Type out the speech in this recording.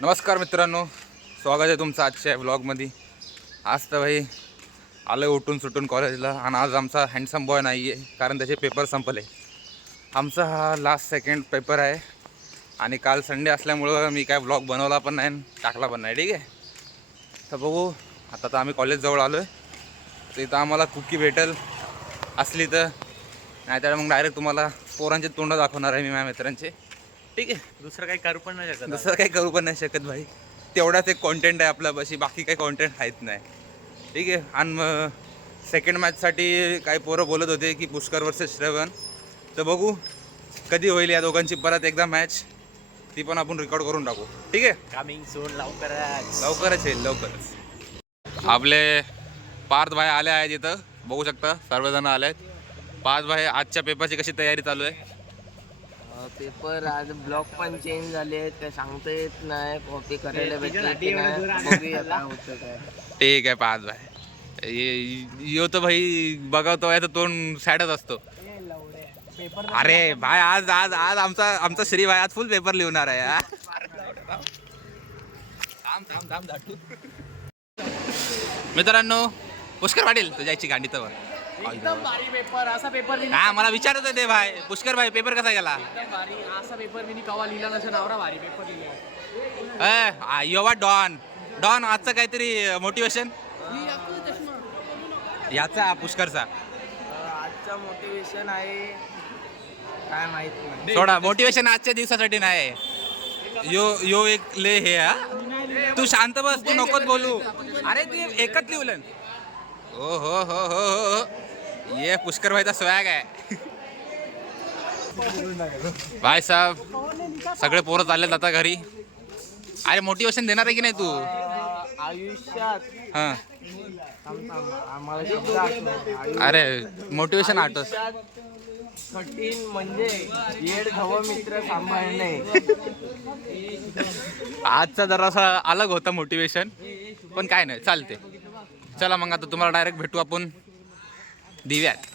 नमस्कार मित्रांनो, स्वागत आहे तुमचं आजच्या व्लॉगमध्ये। आज तर भाई आलं उठून सुटून कॉलेजला आणि आज आमचा हँडसम बॉय नाही आहे कारण त्याचे पेपर संपले। आमचा हा लास्ट सेकंड पेपर आहे आणि काल संडे असल्यामुळं मी काय व्लॉग बनवला पण नाही टाकला पण नाही। ठीक आहे, तर बघू आता तर आम्ही कॉलेजजवळ आलो आहे, तर इथं आम्हाला कुकी भेटेल असली तर, नाहीतर मग डायरेक्ट तुम्हाला पोरांचे तोंड दाखवणार आहे मी माझ्या मित्रांचे। ठीक आहे, दुसरं काही करू पण नाही शकत, दुसरं काही करू पण नाही शकत भाई, तेवढाच एक कॉन्टेंट आहे आपल्यापाशी, बाकी काही कॉन्टेंट आहेत नाही। ठीक आहे, आणि मग सेकंड मॅचसाठी काही पोरं बोलत होते की पुष्कर वर्सेस श्रवण, तर बघू कधी होईल या दोघांची परत एकदा मॅच, ती पण आपण रेकॉर्ड करून टाकू। ठीक आहे, कमिंग सून, लवकरच येईल लवकरच। आपले पार्थ भाई आले आहेत इथं, बघू शकता सर्वजण आले आहेत। पार्थ भाई आजच्या पेपरची कशी तयारी चालू आहे? पेपर आज ब्लॉक पण चेंज झाले आहेत, काय सांगता येत नाही, कॉपी करायला भेटते की नाही, बघूया काय होतं काय। ठीक आहे पार्थ भाई, यो तर भाई बघवतो आहे तर तोंड सॅडच असतो। अरे भाई आज आज आज आमचा श्री भाई आज फुल पेपर लिहणार आहे। मित्रांनो, पुष्कर पाटील तुझ्याची गांडी तर एकदम भारी पेपर, असा पेपर लिहिला हा मला विचारत होते भाई, पुष्कर भाई पेपर कसा गेला? एकदम भारी, असा पेपर मी कवा लिहिला नसेल, नवरा भारी पेपर लिहिला। योवा डॉन डॉन आजचं काहीतरी मोटिवेशन याचा पुष्करचा आजचा मोटिवेशन आहे काय माहित नाही, सोडा, मोटिवेशन आजच्या दिवसासाठी नाही, यो एक ले हे हा, तू शांत बस, तू नकोच बोलू। अरे तू एकच लिहलं। ओ हो, ये पुष्कर भाईचा स्वॅग आहे। भाई साहब सगळे पोरं चालले आता घरी। अरे मोटिवेशन देणार आहे की नाही तू? आयुष्यात हां, आम्हाला शब्द आठवतो। अरे मोटिवेशन आठवस। कठीण म्हणजे येड घव मित्र सांभाळणे। आजचा जरासा अलग होता मोटिवेशन, पण काय नाही चालते। चला मग आता तुम्हाला डायरेक्ट भेटू आपण दिव्यात।